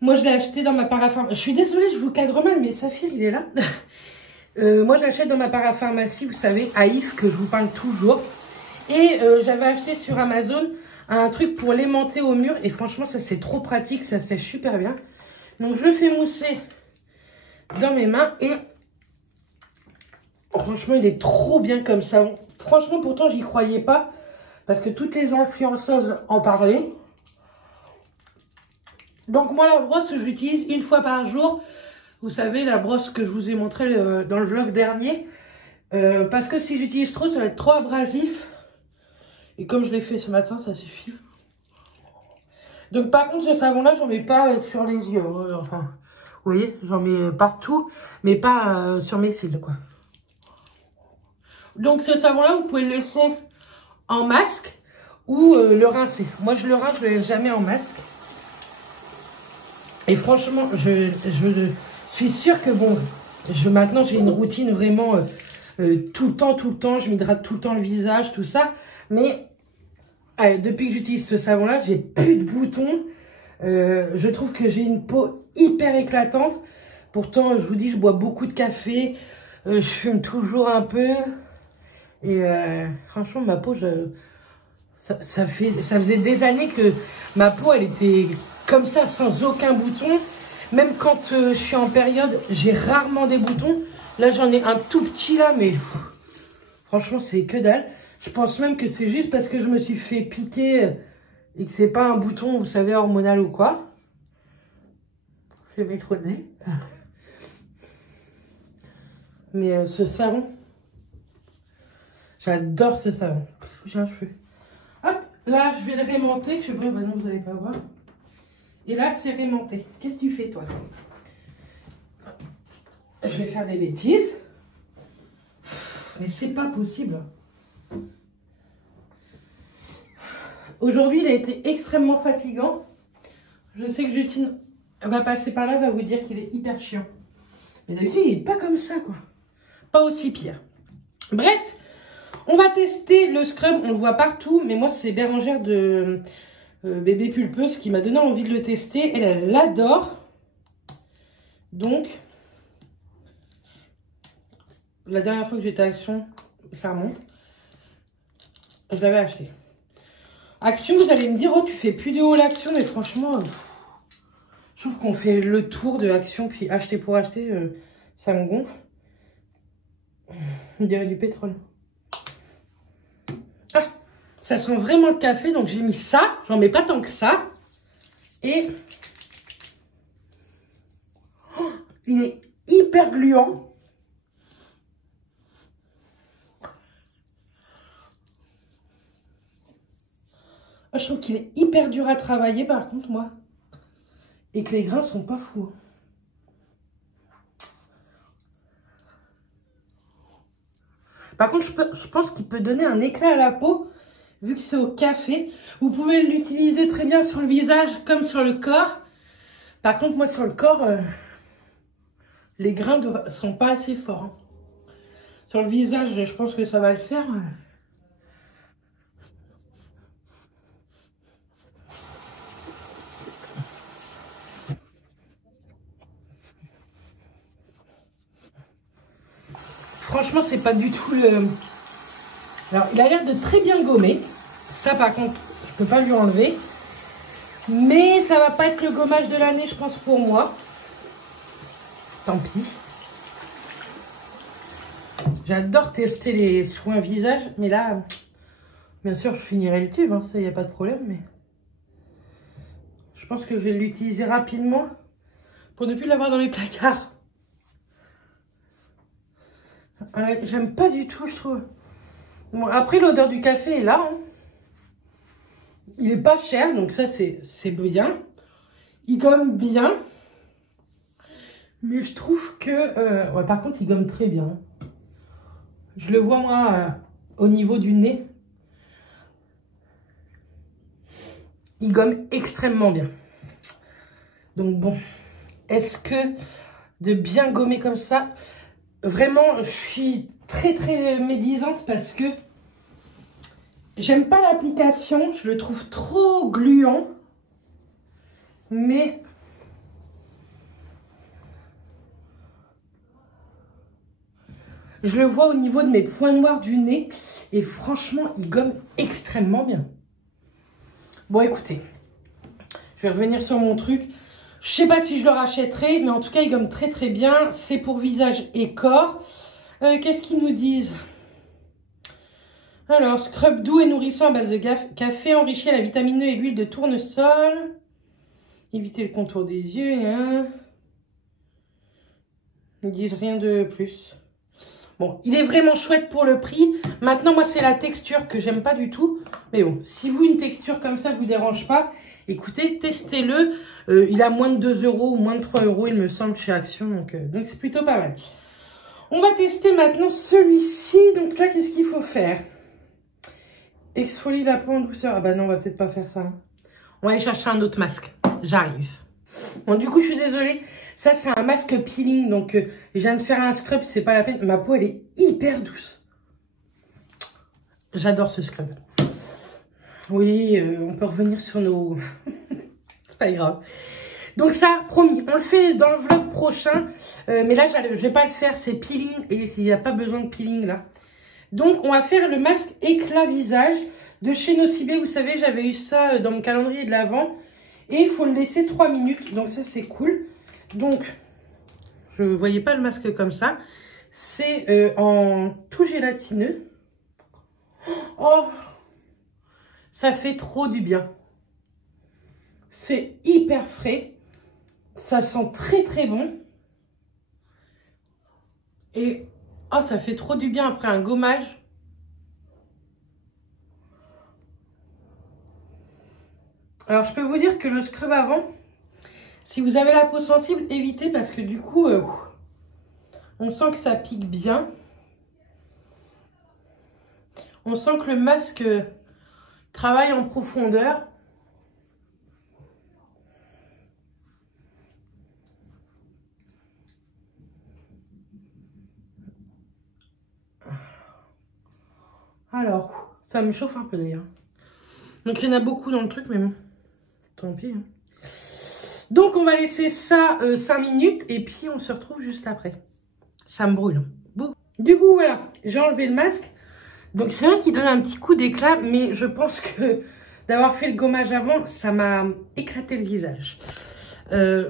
Moi, je l'ai acheté dans ma parapharmacie. Je suis désolée, je vous cadre mal, mais Saphir, il est là. Moi, je l'achète dans ma parapharmacie, vous savez, Aïf, que je vous parle toujours. Et j'avais acheté sur Amazon un truc pour l'aimanter au mur. Et franchement, ça c'est trop pratique, ça sèche super bien. Donc, je le fais mousser dans mes mains. Et franchement, il est trop bien comme ça. Franchement, pourtant, j'y croyais pas. Parce que toutes les influenceuses en parlaient. Donc moi la brosse je l'utilise une fois par jour. Vous savez la brosse que je vous ai montré dans le vlog dernier. Parce que si j'utilise trop ça va être trop abrasif. Et comme je l'ai fait ce matin ça suffit. Donc par contre ce savon là j'en mets pas sur les yeux. Enfin vous voyez j'en mets partout. Mais pas sur mes cils quoi. Donc ce savon là vous pouvez le laisser en masque. Ou le rincer. Moi je le rince, je le laisse jamais en masque. Et franchement, je suis sûre que bon, maintenant j'ai une routine vraiment tout le temps, je m'hydrate tout le temps le visage, tout ça. Mais depuis que j'utilise ce savon-là, j'ai plus de boutons. Je trouve que j'ai une peau hyper éclatante. Pourtant, je vous dis, je bois beaucoup de café, je fume toujours un peu. Et franchement, ma peau, ça faisait des années que ma peau, elle était comme ça, sans aucun bouton. Même quand je suis en période, j'ai rarement des boutons. Là, j'en ai un tout petit là, mais franchement, c'est que dalle. Je pense même que c'est juste parce que je me suis fait piquer et que c'est pas un bouton, vous savez, hormonal ou quoi. Je vais mettre au nez. Mais ce savon, j'adore ce savon. J'ai un cheveu. Hop, là, je vais le rémonter. Je sais pas, bah non, vous n'allez pas voir. Et là, c'est rémonté. Qu'est-ce que tu fais, toi? Je vais faire des bêtises. Mais c'est pas possible. Aujourd'hui, il a été extrêmement fatigant. Je sais que Justine va passer par là, va vous dire qu'il est hyper chiant. Mais d'habitude, il n'est pas comme ça, quoi. Pas aussi pire. Bref. On va tester le scrub, on le voit partout, mais moi c'est Bérangère de Bébé Pulpeuse qui m'a donné envie de le tester. Elle l'adore. Donc, la dernière fois que j'étais à Action, ça remonte, je l'avais acheté. Action, vous allez me dire, oh tu fais plus de haul Action, mais franchement, je trouve qu'on fait le tour de Action, puis acheter pour acheter, ça me gonfle. On dirait du pétrole. Ah, ça sent vraiment le café, donc j'ai mis ça. J'en mets pas tant que ça. Et oh, il est hyper gluant. Oh, je trouve qu'il est hyper dur à travailler par contre, moi. Et que les grains sont pas fous. Par contre, je pense qu'il peut donner un éclat à la peau, vu que c'est au café. Vous pouvez l'utiliser très bien sur le visage comme sur le corps. Par contre, moi, sur le corps, les grains ne sont pas assez forts. Hein. Sur le visage, je pense que ça va le faire. Franchement, c'est pas du tout le... Alors, il a l'air de très bien gommer. Ça, par contre, je peux pas lui enlever. Mais ça va pas être le gommage de l'année, je pense, pour moi. Tant pis. J'adore tester les soins visage. Mais là, bien sûr, je finirai le tube. Hein, ça, il n'y a pas de problème. Mais je pense que je vais l'utiliser rapidement pour ne plus l'avoir dans mes placards. J'aime pas du tout, je trouve. Bon, après, l'odeur du café est là. Hein. Il est pas cher, donc ça, c'est bien. Il gomme bien. Mais je trouve que... ouais, par contre, il gomme très bien. Je le vois, moi, au niveau du nez. Il gomme extrêmement bien. Donc, bon. Est-ce que de bien gommer comme ça... Vraiment, je suis très médisante parce que j'aime pas l'application. Je le trouve trop gluant. Mais je le vois au niveau de mes points noirs du nez. Et franchement, il gomme extrêmement bien. Bon, écoutez. Je vais revenir sur mon truc. Je sais pas si je le rachèterai, mais en tout cas, il gomme très bien. C'est pour visage et corps. Qu'est-ce qu'ils nous disent? Alors, scrub doux et nourrissant à base de café enrichi à la vitamine E et l'huile de tournesol. Éviter le contour des yeux. Hein. Ils disent rien de plus. Bon, il est vraiment chouette pour le prix. Maintenant, moi, c'est la texture que j'aime pas du tout. Mais bon, si vous, une texture comme ça vous dérange pas, écoutez, testez-le. Il a moins de 2 € ou moins de 3 €, il me semble, chez Action. Donc c'est plutôt pas mal. On va tester maintenant celui-ci. Donc là, qu'est-ce qu'il faut faire? Exfolie la peau en douceur. Ah bah non, on va peut-être pas faire ça. Hein. On va aller chercher un autre masque. J'arrive. Bon, du coup, je suis désolée. Ça, c'est un masque peeling. Donc, je viens de faire un scrub. C'est pas la peine. Ma peau, elle est hyper douce. J'adore ce scrub. Oui, on peut revenir sur nos... C'est pas grave. Donc ça, promis, on le fait dans le vlog prochain. Mais là, je vais pas le faire. C'est peeling. Et il n'y a pas besoin de peeling, là. Donc, on va faire le masque éclat visage de chez Nocibé. Vous savez, j'avais eu ça dans mon calendrier de l'Avent. Et il faut le laisser 3 minutes. Donc, ça, c'est cool. Donc, je ne voyais pas le masque comme ça. C'est en tout gélatineux. Oh, ça fait trop du bien. C'est hyper frais. Ça sent très, très bon. Et oh, ça fait trop du bien après un gommage. Alors, je peux vous dire que le scrub avant, si vous avez la peau sensible, évitez parce que du coup, on sent que ça pique bien. On sent que le masque travaille en profondeur. Alors, ça me chauffe un peu d'ailleurs. Donc, il y en a beaucoup dans le truc, mais bon, tant pis. Hein. Donc, on va laisser ça 5 minutes et puis on se retrouve juste après. Ça me brûle. Bon. Du coup, voilà, j'ai enlevé le masque. Donc, c'est vrai qu'il donne un petit coup d'éclat, mais je pense que d'avoir fait le gommage avant, ça m'a éclaté le visage.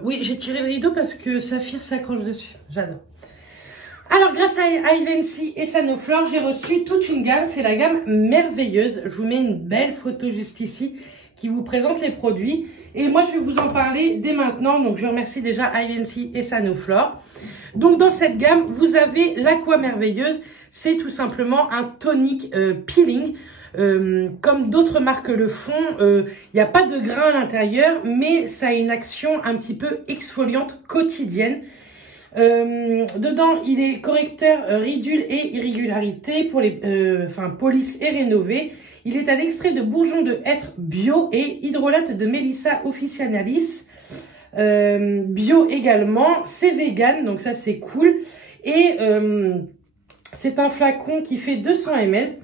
Oui, j'ai tiré le rideau parce que Saphir s'accroche dessus. J'adore. Alors, grâce à Ivency et Sanoflore, j'ai reçu toute une gamme. C'est la gamme merveilleuse. Je vous mets une belle photo juste ici qui vous présente les produits. Et moi, je vais vous en parler dès maintenant. Donc, je remercie déjà Ivency et Sanoflore. Donc, dans cette gamme, vous avez l'Aqua Merveilleuse. C'est tout simplement un tonique peeling. Comme d'autres marques le font, il n'y a pas de grain à l'intérieur, mais ça a une action un petit peu exfoliante quotidienne. Dedans, il est correcteur ridules et irrégularités pour les police et rénové. Il est à l'extrait de bourgeons de hêtre bio et hydrolate de Melissa officinalis bio également. C'est vegan, donc ça c'est cool. Et c'est un flacon qui fait 200 ml.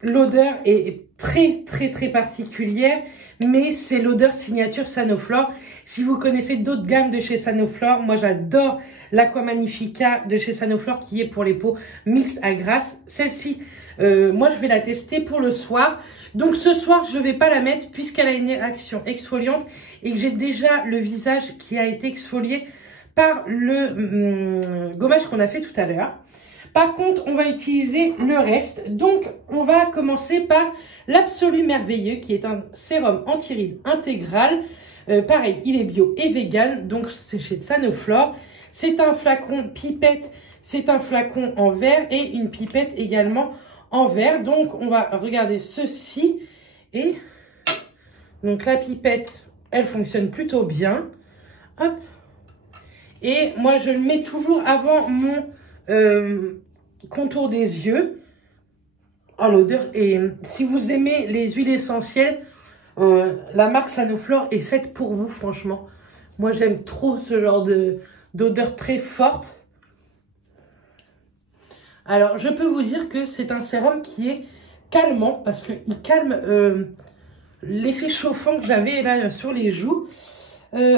L'odeur est très particulière, mais c'est l'odeur signature Sanoflore. Si vous connaissez d'autres gammes de chez Sanoflore, moi j'adore l'Aqua Magnifica de chez Sanoflore qui est pour les peaux mixtes à grasse. Celle-ci, moi je vais la tester pour le soir. Donc ce soir, je ne vais pas la mettre puisqu'elle a une action exfoliante et que j'ai déjà le visage qui a été exfolié par le gommage qu'on a fait tout à l'heure. Par contre, on va utiliser le reste. Donc, on va commencer par l'Absolu Merveilleux, qui est un sérum anti-rides intégral. Pareil, il est bio et vegan, donc c'est chez Sanoflore. C'est un flacon pipette, c'est un flacon en verre et une pipette également en verre. Donc, on va regarder ceci. Et donc, la pipette, elle fonctionne plutôt bien. Hop. Et moi, je le mets toujours avant mon... contour des yeux. Oh, l'odeur. Et si vous aimez les huiles essentielles, la marque Sanoflore est faite pour vous, franchement. Moi, j'aime trop ce genre d'odeur très forte. Alors, je peux vous dire que c'est un sérum qui est calmant parce qu'il calme l'effet chauffant que j'avais là sur les joues.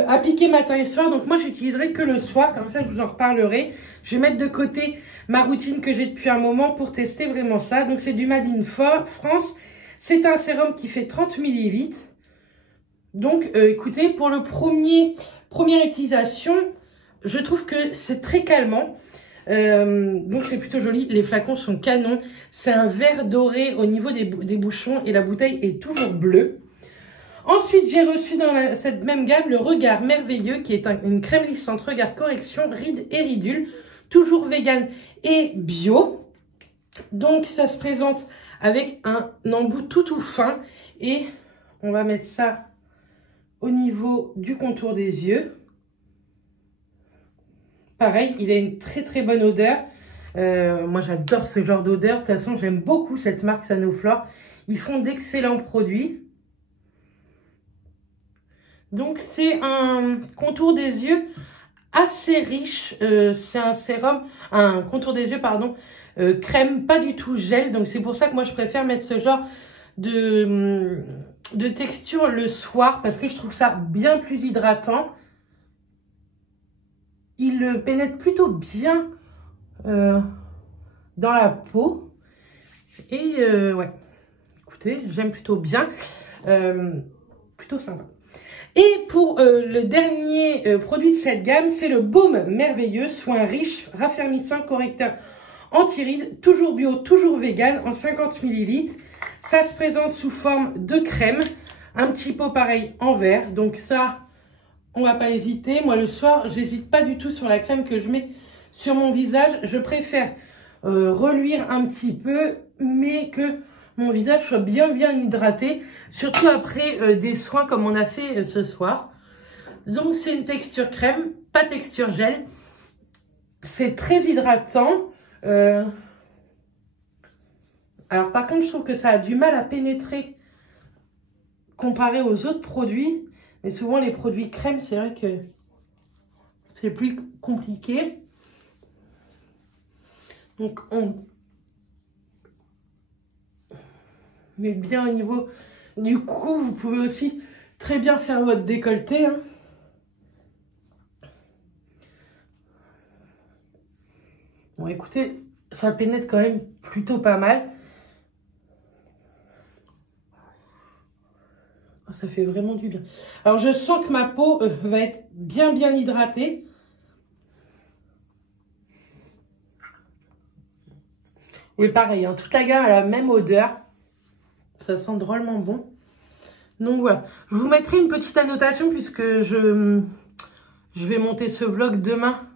Appliqué matin et soir, donc moi j'utiliserai que le soir, comme ça je vous en reparlerai. Je vais mettre de côté ma routine que j'ai depuis un moment pour tester vraiment ça. Donc c'est du Made in France, c'est un sérum qui fait 30 ml. Donc écoutez, pour le première utilisation, je trouve que c'est très calmant. Donc c'est plutôt joli, les flacons sont canons. C'est un vert doré au niveau des bouchons et la bouteille est toujours bleue. Ensuite, j'ai reçu dans cette même gamme le Regard Merveilleux, qui est une crème lissante regard correction, rides et ridules, toujours vegan et bio. Donc, ça se présente avec un embout tout fin. Et on va mettre ça au niveau du contour des yeux. Pareil, il a une très bonne odeur. Moi, j'adore ce genre d'odeur. De toute façon, j'aime beaucoup cette marque Sanoflore. Ils font d'excellents produits. Donc, c'est un contour des yeux assez riche. C'est un sérum, un contour des yeux, pardon, crème, pas du tout gel. Donc, c'est pour ça que moi, je préfère mettre ce genre de texture le soir parce que je trouve ça bien plus hydratant. Il pénètre plutôt bien dans la peau. Et ouais, écoutez, j'aime plutôt bien. Plutôt sympa. Et pour le dernier produit de cette gamme, c'est le Baume Merveilleux, soin riche, raffermissant, correcteur anti-rides, toujours bio, toujours vegan, en 50 ml. Ça se présente sous forme de crème, un petit pot pareil en verre. Donc ça, on va pas hésiter. Moi, le soir, j'hésite pas du tout sur la crème que je mets sur mon visage. Je préfère reluire un petit peu, mais que mon visage soit bien hydraté, surtout après des soins comme on a fait ce soir. Donc, c'est une texture crème, pas texture gel. C'est très hydratant. Alors, par contre, je trouve que ça a du mal à pénétrer comparé aux autres produits. Mais souvent, les produits crème, c'est vrai que c'est plus compliqué. Donc, on met bien au niveau du cou. Vous pouvez aussi très bien faire votre décolleté. Hein. Bon, écoutez, ça pénètre quand même plutôt pas mal. Ça fait vraiment du bien. Alors, je sens que ma peau va être bien hydratée. Et pareil, hein, toute la gamme a la même odeur. Ça sent drôlement bon. Donc voilà. Je vous mettrai une petite annotation puisque je vais monter ce vlog demain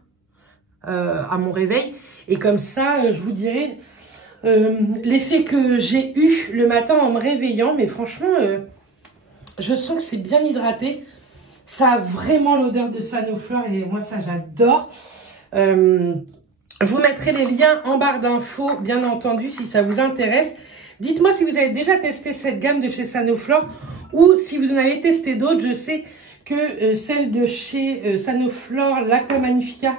à mon réveil. Et comme ça, je vous dirai l'effet que j'ai eu le matin en me réveillant. Mais franchement... je sens que c'est bien hydraté. Ça a vraiment l'odeur de Sanoflore et moi, ça, j'adore. Je vous mettrai les liens en barre d'infos, bien entendu, si ça vous intéresse. Dites-moi si vous avez déjà testé cette gamme de chez Sanoflore ou si vous en avez testé d'autres. Je sais que celle de chez Sanoflore, l'Aqua Magnifica,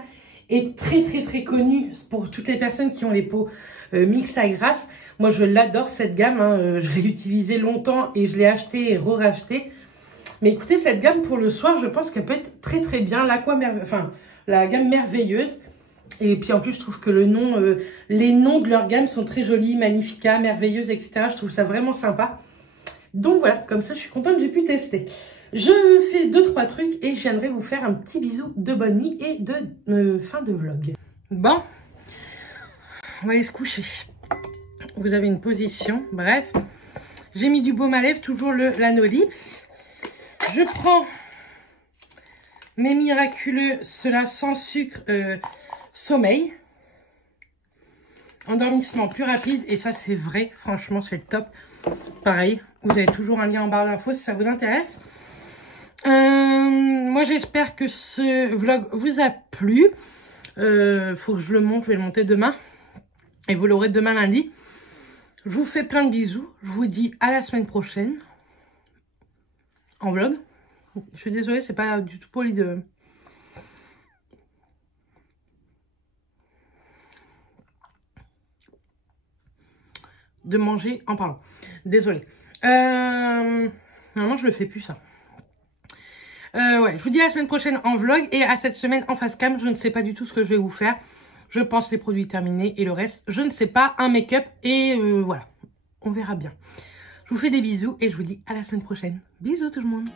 est très connue pour toutes les personnes qui ont les peaux mixtes à grasse. Moi, je l'adore, cette gamme. Hein. Je l'ai utilisée longtemps et je l'ai acheté et re-racheté. Mais écoutez, cette gamme pour le soir, je pense qu'elle peut être très bien. La gamme merveilleuse. Et puis en plus, je trouve que les noms de leur gamme sont très jolis. Magnifica, merveilleuse, etc. Je trouve ça vraiment sympa. Donc voilà, comme ça, je suis contente que j'ai pu tester. Je fais 2-3 trucs et je viendrai vous faire un petit bisou de bonne nuit et de fin de vlog. Bon, on va aller se coucher. Vous avez une position, bref. J'ai mis du baume à lèvres, toujours l'Anolips. Je prends mes miraculeux, cela sans sucre, sommeil. Endormissement plus rapide, et ça c'est vrai, franchement c'est le top. Pareil, vous avez toujours un lien en barre d'infos si ça vous intéresse. Moi j'espère que ce vlog vous a plu. Faut que je le monte, je vais le monter demain. Et vous l'aurez demain lundi. Je vous fais plein de bisous. Je vous dis à la semaine prochaine. En vlog. Je suis désolée, c'est pas du tout poli de manger en parlant. Désolée. Normalement, je le fais plus, ça. Ouais, je vous dis à la semaine prochaine en vlog. Et à cette semaine en face cam, je ne sais pas du tout ce que je vais vous faire. Je pense les produits terminés et le reste, je ne sais pas, un make-up et voilà, on verra bien. Je vous fais des bisous et je vous dis à la semaine prochaine. Bisous tout le monde.